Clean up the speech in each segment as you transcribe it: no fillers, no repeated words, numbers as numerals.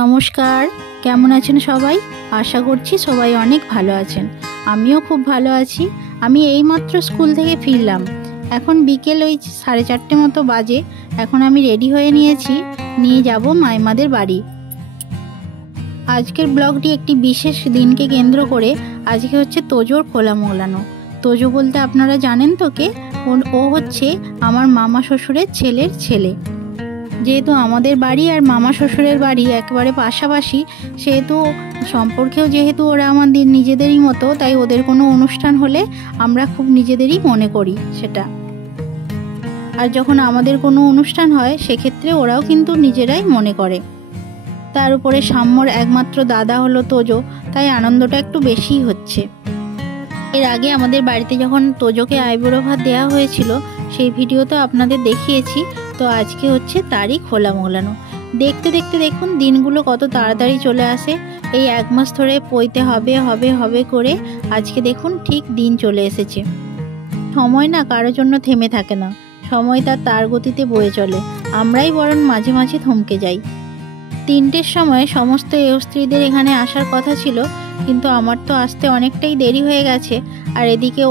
নমস্কার, কেমন আছেন সবাই? আশা করছি সবাই অনেক ভালো আছেন। আমিও খুব ভালো আছি। আমি এইমাত্র স্কুল থেকে ফিরলাম। এখন বিকেল ওই 4:30 মতো বাজে। এখন আমি রেডি হয়ে নিয়ে যাব মাইমাদের বাড়ি। আজকের ব্লগটি একটি বিশেষ দিনকে কেন্দ্র করে। আজকে হচ্ছে তোজোর খোলা মোলানো। তোজো বলতে আপনারা জানেন তো কে? ও হচ্ছে আমার মামা শ্বশুরের ছেলের ছেলে। যেহেতু আমাদের বাড়ি আর মামা শ্বশুরের বাড়ি একেবারে পাশাপাশি, সেহেতু সম্পর্কেও যেহেতু ওরা আমাদের নিজেদেরই মতো, তাই ওদের কোনো অনুষ্ঠান হলে আমরা খুব নিজেদেরই মনে করি সেটা। আর যখন আমাদের কোনো অনুষ্ঠান হয় সেক্ষেত্রে ওরাও কিন্তু নিজেরাই মনে করে। তার উপরে সাম্যর একমাত্র দাদা হলো তোজো, তাই আনন্দটা একটু বেশিই হচ্ছে। এর আগে আমাদের বাড়িতে যখন তোজোকে আইবুড়ো ভাত দেওয়া হয়েছিল সেই ভিডিও তো আপনাদের দেখিয়েছি। তো আজকে হচ্ছে তারই খোলা মোলানো। দেখতে দেখতে দেখুন দিনগুলো কত তাড়াতাড়ি চলে আসে। এই 1 মাস ধরে পইতে হবে হবে হবে করে আজকে দেখুন ঠিক দিন চলে এসেছে। সময় না কারোর জন্য থেমে থাকে না, সময় তার গতিতে বয়ে চলে। আমরাই বরং মাঝে মাঝে থমকে যাই। 3টের সময় সমস্ত স্ত্রীদের এখানে আসার কথা ছিল, কিন্তু আমার তো আসতে অনেকটাই দেরি হয়ে গেছে। আর এদিকে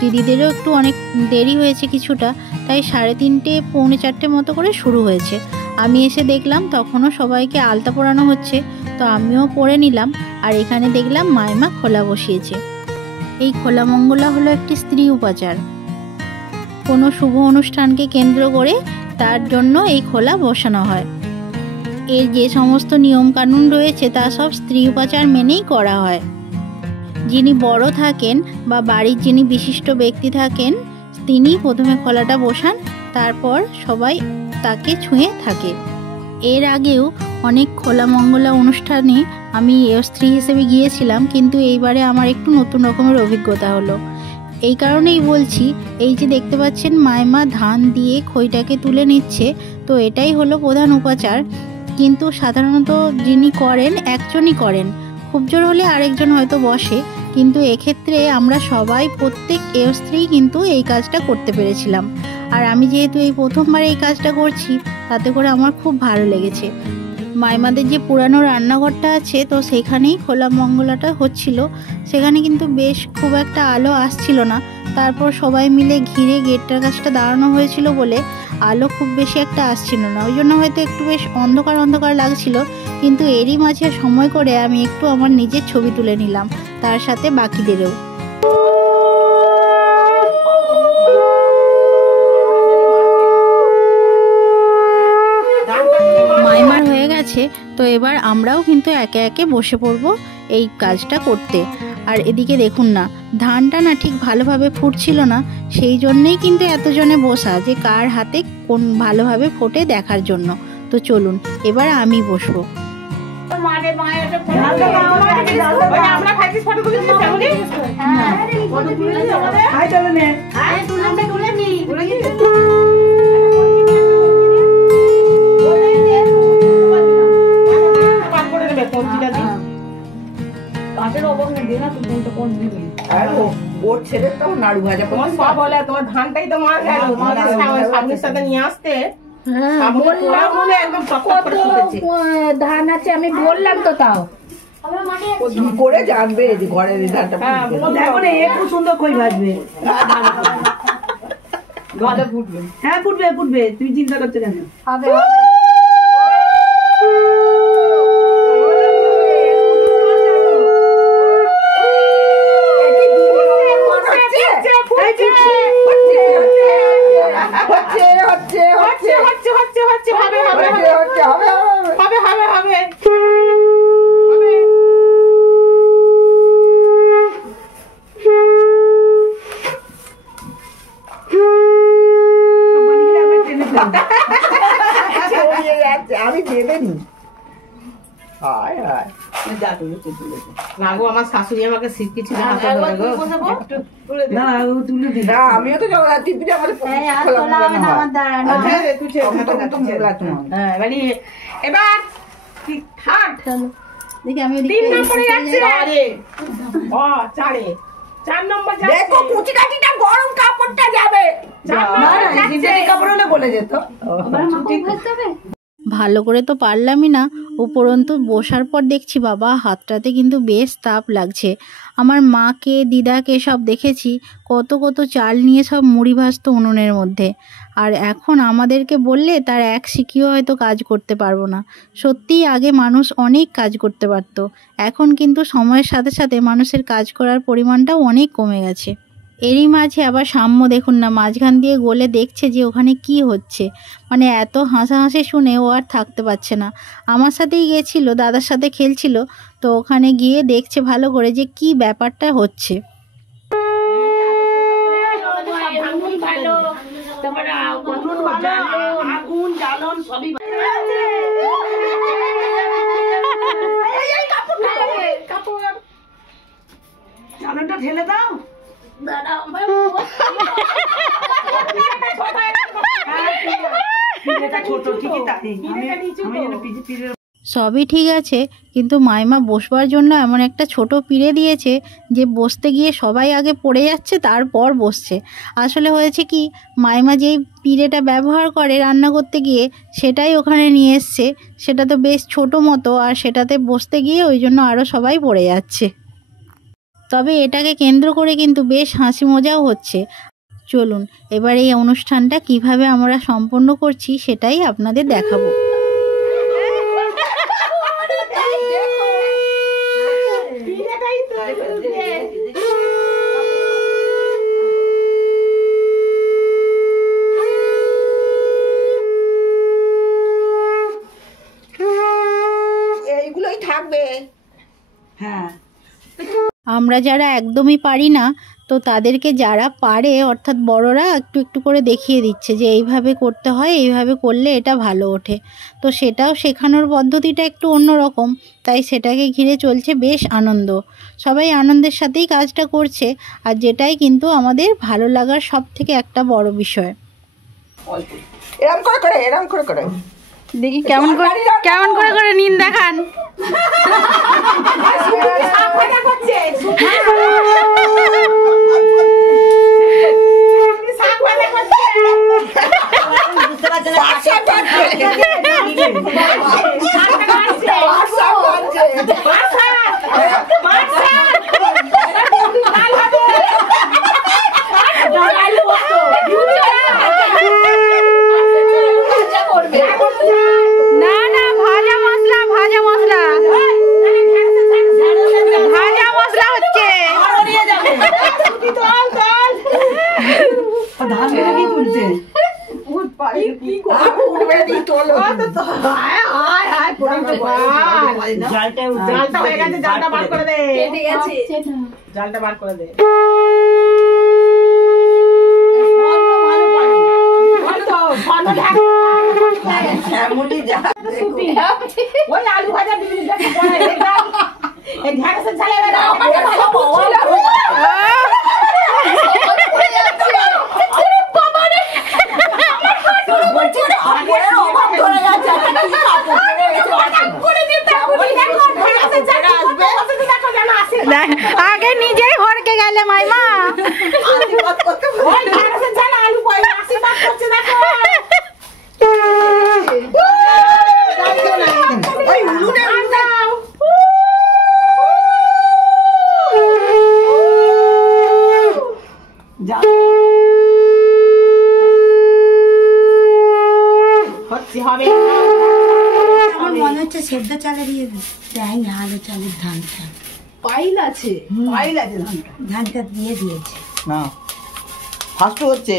দিদিদেরও একটু অনেক দেরি হয়েছে কিছুটা, তাই 3:30 পৌনে 4টে মতো করে শুরু হয়েছে। আমি এসে দেখলাম তখনও সবাইকে আলতা পরানো হচ্ছে, তো আমিও পরে নিলাম। আর এখানে দেখলাম মাইমা খোলা বসিয়েছে। এই খোলা মঙ্গলা হলো একটি স্ত্রী উপাচার। কোনো শুভ অনুষ্ঠানকে কেন্দ্র করে তার জন্য এই খোলা বসানো হয়। এর যে সমস্ত নিয়ম কানুন রয়েছে তা সব স্ত্রী উপাচার মেনেই করা হয়। যিনি বড় থাকেন বা বাড়ির যিনি বিশিষ্ট ব্যক্তি থাকেন তিনি প্রথমে খোলাটা বসান, তারপর সবাই তাকে ছুঁয়ে থাকে। এর আগেও অনেক খোলা মঙ্গলা অনুষ্ঠানে আমি স্ত্রী হিসেবে গিয়েছিলাম, কিন্তু এইবারে আমার একটু নতুন রকমের অভিজ্ঞতা হলো। এই কারণেই বলছি, এই যে দেখতে পাচ্ছেন মাইমা ধান দিয়ে খইটাকে তুলে নিচ্ছে, তো এটাই হলো প্রধান উপাচার। কিন্তু সাধারণত যিনি করেন একজনই করেন, খুব জোর হলে আরেকজন হয়তো বসে। কিন্তু এক্ষেত্রে আমরা সবাই প্রত্যেক স্ত্রী কিন্তু এই কাজটা করতে পেরেছিলাম। আর আমি যেহেতু এই প্রথমবার এই কাজটা করছি, তাতে করে আমার খুব ভালো লেগেছে। মাইমাদের যে পুরানো রান্নাঘরটা আছে, তো সেখানেই খোলা মঙ্গলাটা হচ্ছিল। সেখানে কিন্তু বেশ খুব একটা আলো আসছিল না। তারপর সবাই মিলে ঘিরে গেটটার কাছটা দাঁড়ানো হয়েছিল বলে আলো খুব বেশি একটা আসছিল না, ওই জন্য হয়তো একটু বেশ অন্ধকার অন্ধকার লাগছিল। কিন্তু এরই মাঝে সময় করে আমি একটু আমার নিজের ছবি তুলে নিলাম, তার সাথে বাকিদেরও। মাইমার হয়ে গেছে, তো এবার আমরাও কিন্তু একে একে বসে পড়ব এই কাজটা করতে। আর এদিকে দেখুন না, ধানটা না ঠিক ভালোভাবে ফুটছিল না, সেই জন্যেই কিন্তু এতজনে বসা, যে কার হাতে কোন ভালোভাবে ফোটে দেখার জন্য। তো চলুন এবার আমি বসবো। তোমার ধানটাই তো মার গেল, সামনের সাথে নিয়ে আসতে ধান আছে আমি বললাম তো, তাও কি করে জানবে যে ঘরের ধানটা? দেখো না একটু সুন্দর কই ভাজবে। হ্যাঁ ফুটবে ফুটবে, তুমি চিন্তা করছো কেন? আমি দেবেনি। আমার শাশুড়ি আমাকে শিখিয়েছিল, আমিও তো এবার দেখি আমি 3 নম্বরে যাচ্ছে। 4 নম্বর যাচ্ছে। দেখো কুচি কাঠিটা গরম কাপড়টা যাবে। 4 নম্বর যাচ্ছে। কাপড় হলে বলে যেত। ভালো করে তো পারলামই না, উপরন্তু বসার পর দেখছি বাবা হাতটাতে কিন্তু বেশ তাপ লাগছে। আমার মাকে দিদাকে সব দেখেছি কত কত চাল নিয়ে সব মুড়ি ভাজতো উনুনের মধ্যে, আর এখন আমাদেরকে বললে তার এক শিখিও হয়তো কাজ করতে পারবো না। সত্যিই আগে মানুষ অনেক কাজ করতে পারত, এখন কিন্তু সময়ের সাথে সাথে মানুষের কাজ করার পরিমাণটাও অনেক কমে গেছে। এরই মাঝে আবার সাম্য দেখুন না মাঝখান দিয়ে গলে দেখছে যে ওখানে কি হচ্ছে, মানে এত হাসাহাসি শুনে ও আর থাকতে পারছে না। আমার সাথেই গেছিল, দাদার সাথে খেলছিল, তো ওখানে গিয়ে দেখছে ভালো করে যে কি ব্যাপারটা হচ্ছে। ঢেলে দাও। সবই ঠিক আছে, কিন্তু মাইমা বসবার জন্য এমন একটা ছোট পিঁড়ে দিয়েছে যে বসতে গিয়ে সবাই আগে পড়ে যাচ্ছে তারপর বসছে। আসলে হয়েছে কি, মাইমা যেই পিঁড়েটা ব্যবহার করে রান্না করতে গিয়ে সেটাই ওখানে নিয়ে এসছে, সেটা তো বেশ ছোট মতো, আর সেটাতে বসতে গিয়ে ওই জন্য আরও সবাই পড়ে যাচ্ছে। তবে এটাকে কেন্দ্র করে কিন্তু বেশ হাসি মজাও হচ্ছে। চলুন এবার এই অনুষ্ঠানটা কিভাবে আমরা সম্পন্ন করছি সেটাই আপনাদের দেখাবো। এইগুলোই থাকবে। হ্যাঁ, আমরা যারা একদমই পারি না, তো তাদেরকে যারা পারে অর্থাৎ বড়রা একটু একটু করে দেখিয়ে দিচ্ছে যে এইভাবে করতে হয়, এইভাবে করলে এটা ভালো ওঠে। তো সেটাও শেখানোর পদ্ধতিটা একটু অন্যরকম, তাই সেটাকে ঘিরে চলছে বেশ আনন্দ। সবাই আনন্দের সাথেই কাজটা করছে, আর যেটাই কিন্তু আমাদের ভালো লাগার সব থেকে একটা বড় বিষয়। এরম করে করে দেখি কেমন করে নিন দেখান। জালটা বার করে দে। ওই আলু ভাজা ঢ্যাঁড়সের ঝালে আগে নিজেই হরকে গেলে মাইমা। আমার মনে হচ্ছে সেদ্ধ চালের দেয় না, আলু চালের ধানটা পাইল আছে ধানটা দিয়ে দিয়েছে না ফাস্ট হচ্ছে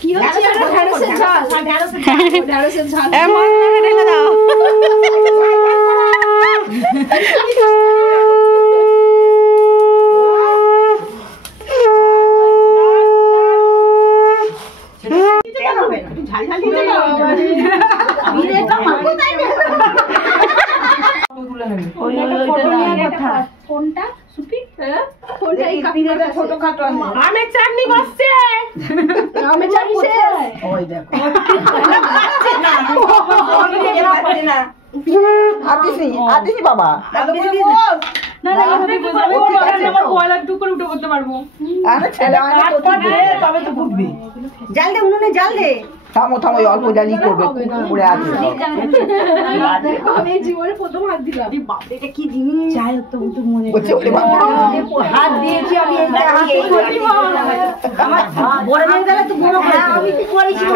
কি হচ্ছে ঢেঁড়সের ঝাল ঢেঁড়সের ঝাল ঢেলে দাও। কোনটা সুপি ছোটখাটো আমের চাটনি বসছে। আমের চাটনি ওই দেখো আদিনি বাবা তবে তো ফুটবে। জাল দে, উনুনে জাল দে। থামো থামো, ওই অল্প জালি করবে, উপরে আছে। আমি জীবনে প্রথম হাত দিলাম। যাই হোক তবু তো মনে বলছে, ওরে বাবা। হাত দিয়েছি আমি এই হাত আমার বড় মেয়ে গেলে তো বড় করে আমি কি করেছি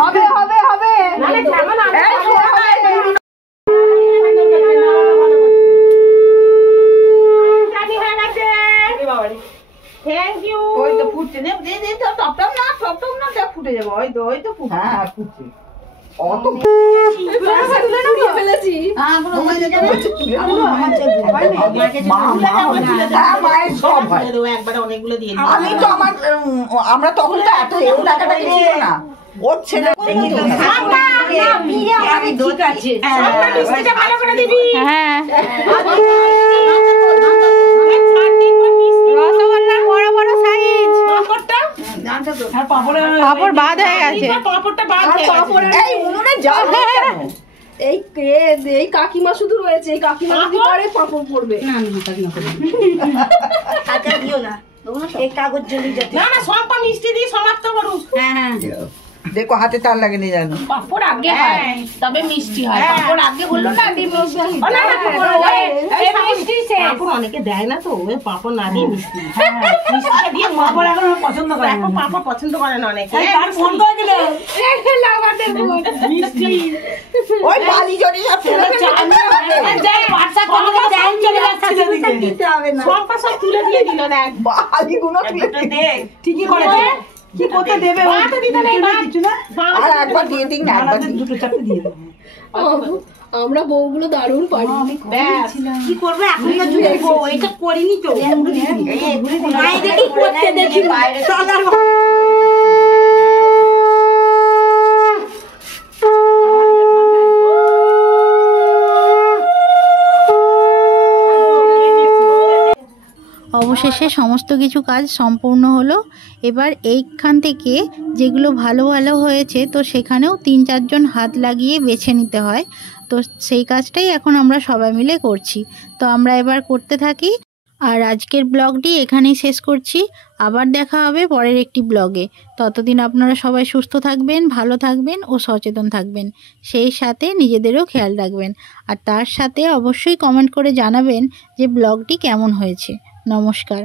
হবে হবে হবে থ্যাংক ইউ। ওই তো ফুটছে, নে দে দে তো, টপটপ না দেখ ফুটে যাবে। ওই তো ফুটছে। হ্যাঁ ফুটছে। অত ফেলেছি। মায়ের সব হয়। একবারে অনেকগুলো দিয়ে আমি তো আমরা তখন তো এত এও টাকাটা ছিল না। ওর ছেলে ঠিক আছে মিষ্টিটা ভালো করে দিবি। হ্যাঁ, রসগোল্লার বড় বড় সাইজ, পাপড় বাদ হয়ে গেছে। পাঁপড়টা বাদ হয়ে গেছে। এই উনুনে জাল নেই কেন? এই কাকিমা শুধু রয়েছে, এই কাকিমা যদি করে পাপড় পড়বে। না না কাকি না আচ্ছা দিও না এই কাগজ জলি যাতে না না সবটা মিষ্টি দিয়ে সমাপ্ত করুন। হ্যাঁ হ্যাঁ দেখো হাতে তার লাগেনি জানো। পাপড় আগে হয়, তবে মিষ্টি হয়। পাপড় আগে হলো না, ডিম পাঁপড় অনেকে দেয় না তো, ওই পাঁপড় না দিয়ে মিষ্টি। মিষ্টিটা দিয়ে পাপড় এখন পছন্দ করে এখন পাঁপড় পছন্দ করে না অনেকে। তার ফোন করে দিলে মিষ্টি ওই বালি জড়ি সব ফেলে যাই WhatsApp করে যাই চলে যাচ্ছে দিতে হবে না সবটা সব তুলে দিয়ে দিল দেখ। বালি গুলো তুলে দে ঠিকই করেছে কি করতে দেবে বাটা দিতে নেই না কিছু না আর একবার দিয়ে দিন না, একবার দিন। দুটো চারটে দিয়ে দেবো আমরা বউগুলো দারুণ পারি। কি করবে এখন তো যুগে বউ এটা করিনি তো মায়েদের কি করতে দেখি সাদার অবশেষে সমস্ত কিছু কাজ সম্পূর্ণ হলো। এবার এইখান থেকে যেগুলো ভালো ভালো হয়েছে তো সেখানেও 3-4 জন হাত লাগিয়ে বেছে নিতে হয়। তো সেই কাজটাই এখন আমরা সবাই মিলে করছি। তো আমরা এবার করতে থাকি। আর আজকের ব্লগটি এখানেই শেষ করছি। আবার দেখা হবে পরের একটি ব্লগে। ততদিন আপনারা সবাই সুস্থ থাকবেন, ভালো থাকবেন ও সচেতন থাকবেন। সেই সাথে নিজেদেরও খেয়াল রাখবেন। আর তার সাথে অবশ্যই কমেন্ট করে জানাবেন যে ব্লগটি কেমন হয়েছে। নমস্কার।